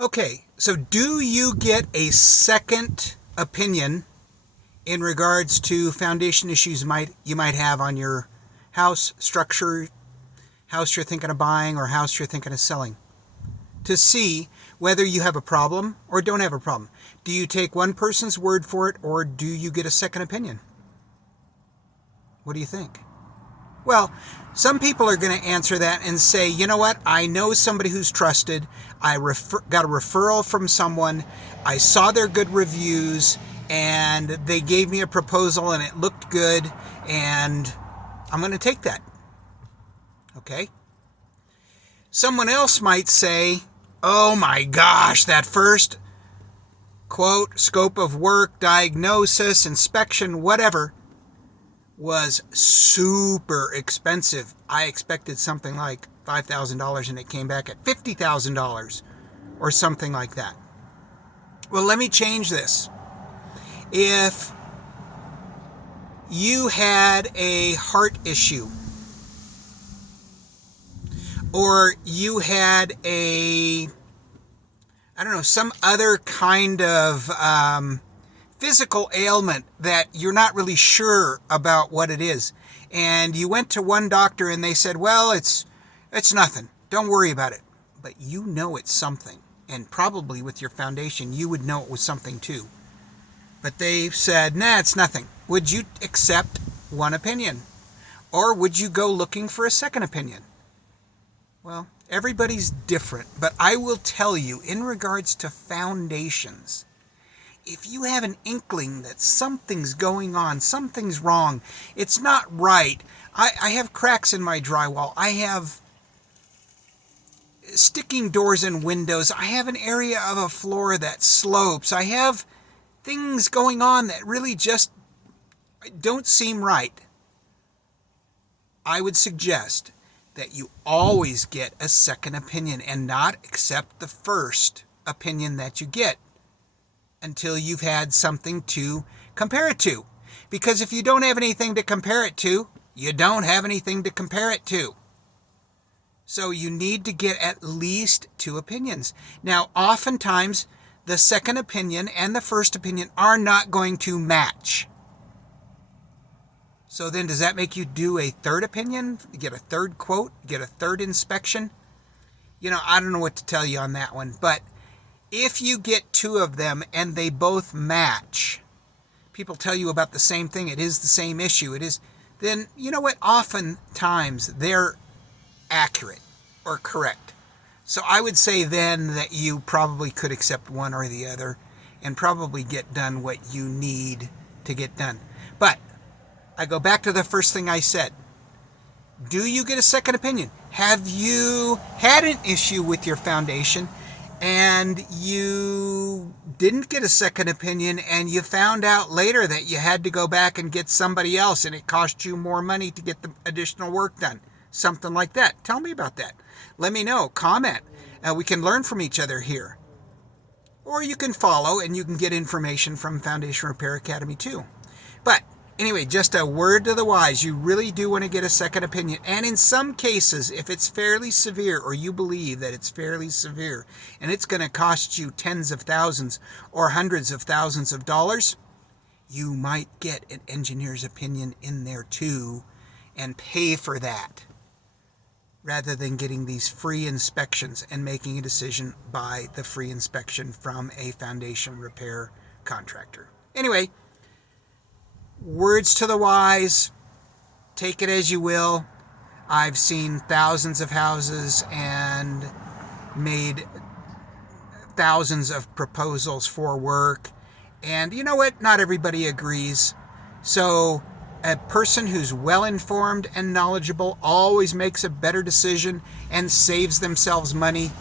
Okay, so do you get a second opinion in regards to foundation issues you might have on your house, structure, house you're thinking of buying, or house you're thinking of selling, to see whether you have a problem or don't have a problem? Do you take one person's word for it, or do you get a second opinion? What do you think? Well, some people are going to answer that and say, you know what, I know somebody who's trusted. I got a referral from someone. I saw their good reviews, and they gave me a proposal, and it looked good, and I'm going to take that. Okay? Someone else might say, oh my gosh, that first quote, scope of work, diagnosis, inspection, whatever, was super expensive. I expected something like $5,000 and it came back at $50,000 or something like that. Well, let me change this. If you had a heart issue, or you had some other kind of physical ailment that you're not really sure about what it is, and you went to one doctor and they said, well, it's nothing, don't worry about it, but you know it's something, and probably with your foundation you would know it was something too, but they said, nah, it's nothing. Would you accept one opinion, or would you go looking for a second opinion? Well, everybody's different, but I will tell you, in regards to foundations, if you have an inkling that something's going on, something's wrong, it's not right. I have cracks in my drywall. I have sticking doors and windows. I have an area of a floor that slopes. I have things going on that really just don't seem right. I would suggest that you always get a second opinion and not accept the first opinion that you get until you've had something to compare it to. Because if you don't have anything to compare it to, you don't have anything to compare it to. So you need to get at least two opinions. Now, oftentimes, the second opinion and the first opinion are not going to match. So then does that make you do a third opinion? Get a third quote? Get a third inspection? I don't know what to tell you on that one, but if you get two of them and they both match, people tell you about the same thing, it is the same issue, then you know what? Oftentimes they're accurate or correct. So I would say then that you probably could accept one or the other and probably get done what you need to get done. But I go back to the first thing I said. Do you get a second opinion? Have you had an issue with your foundation and you didn't get a second opinion, and you found out later that you had to go back and get somebody else and it cost you more money to get the additional work done? Something like that. Tell me about that. Let me know. Comment. We can learn from each other here. Or you can follow and you can get information from Foundation Repair Academy too. But anyway, just a word to the wise. You really do want to get a second opinion. And in some cases, if it's fairly severe, or you believe that it's fairly severe, and it's going to cost you tens of thousands or hundreds of thousands of dollars, you might get an engineer's opinion in there too and pay for that, rather than getting these free inspections and making a decision by the free inspection from a foundation repair contractor. Anyway, words to the wise, take it as you will. I've seen thousands of houses and made thousands of proposals for work. And you know what? Not everybody agrees. So a person who's well-informed and knowledgeable always makes a better decision and saves themselves money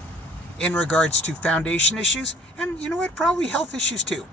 in regards to foundation issues. And you know what? Probably health issues too.